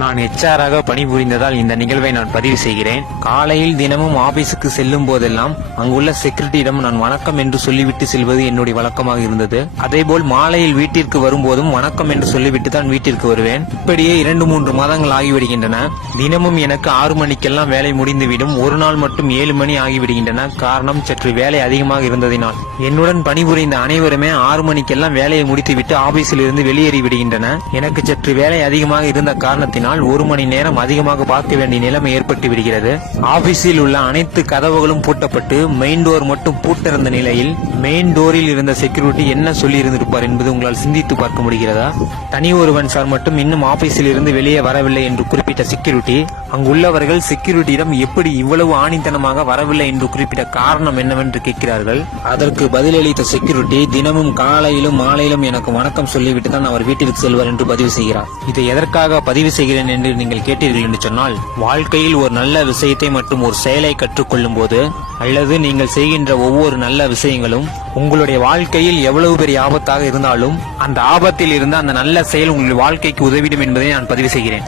நான் எச்ஆராக பணிபுரிந்ததால் இந்த நிகழ்வை நான் பதிவு செய்கிறேன். காலையில் தினமும் ஆபீஸுக்கு செல்லும் போதெல்லாம் அங்குள்ள செக்ரட்டரியிடம் நான் வணக்கம் என்று சொல்லிவிட்டு செல்வது என்னுடைய வழக்கமாக இருந்தது. அதேபோல் மாலையில் வீட்டிற்கு வரும்போதும் வணக்கம் என்று சொல்லிவிட்டு தான் வீட்டிற்கு வருவேன். இப்படியே இரண்டு மூன்று மாதங்கள் ஆகிவிடுகின்றன. தினமும் எனக்கு ஆறு மணிக்கெல்லாம் வேலை முடிந்துவிடும். ஒரு நாள் மட்டும் ஏழு மணி ஆகிவிடுகின்றன. காரணம் சற்று வேலை அதிகமாக இருந்ததினால். என்னுடன் பணிபுரிந்த அனைவருமே ஆறு மணிக்கெல்லாம் வேலையை முடித்துவிட்டு ஆபீஸில் இருந்து வெளியேறி விடுகின்றன எனக்கு சற்று வேலை அதிகமாக இருந்த காரணத்தினால் ஒரு மணி நேரம் அதிகமாக பார்க்க வேண்டிய நிலைமை ஏற்பட்டு விடுகிறது. ஆபீஸில் உள்ள அனைத்து கதவுகளும் பூட்டப்பட்டு மெயின் டோர் மட்டும் பூட்டிருந்த நிலையில் மெயின் டோரில் இருந்த செக்யூரிட்டி என்ன சொல்லி இருந்திருப்பார் என்பது உங்களால் சிந்தித்து பார்க்க முடிகிறதா? தனி ஒருவன் சார் மட்டும் இன்னும் ஆபீஸில் இருந்து வெளியே வரவில்லை என்று குறிப்பிட்ட செக்யூரிட்டி அங்குள்ளவர்கள் செக்யூரிட்டியிடம் எப்படி இவ்வளவு ஆணித்தனமாக வரவில்லை என்று குறிப்பிட்ட காரணம் என்னவென்று கேட்கிறார்கள்? அதற்கு பதிலளித்த செக்யூரிட்டி தினமும் காலையிலும் மாலையிலும் எனக்கு வணக்கம் சொல்லிவிட்டு தான் அவர் வீட்டிற்கு செல்வார் என்று பதிவு செய்கிறார். இதை எதற்காக பதிவு செய்கிறேன் என்று நீங்கள் கேட்டீர்கள் என்று சொன்னால் வாழ்க்கையில் ஒரு நல்ல விஷயத்தை மற்றும் ஒரு செயலை கற்றுக்கொள்ளும் போது அல்லது நீங்கள் செய்கின்ற ஒவ்வொரு நல்ல விஷயங்களும் உங்களுடைய வாழ்க்கையில் எவ்வளவு பெரிய ஆபத்தாக இருந்தாலும் அந்த ஆபத்தில் இருந்து அந்த நல்ல செயல் உங்களுடைய வாழ்க்கைக்கு உதவிடும் என்பதை நான் பதிவு செய்கிறேன்.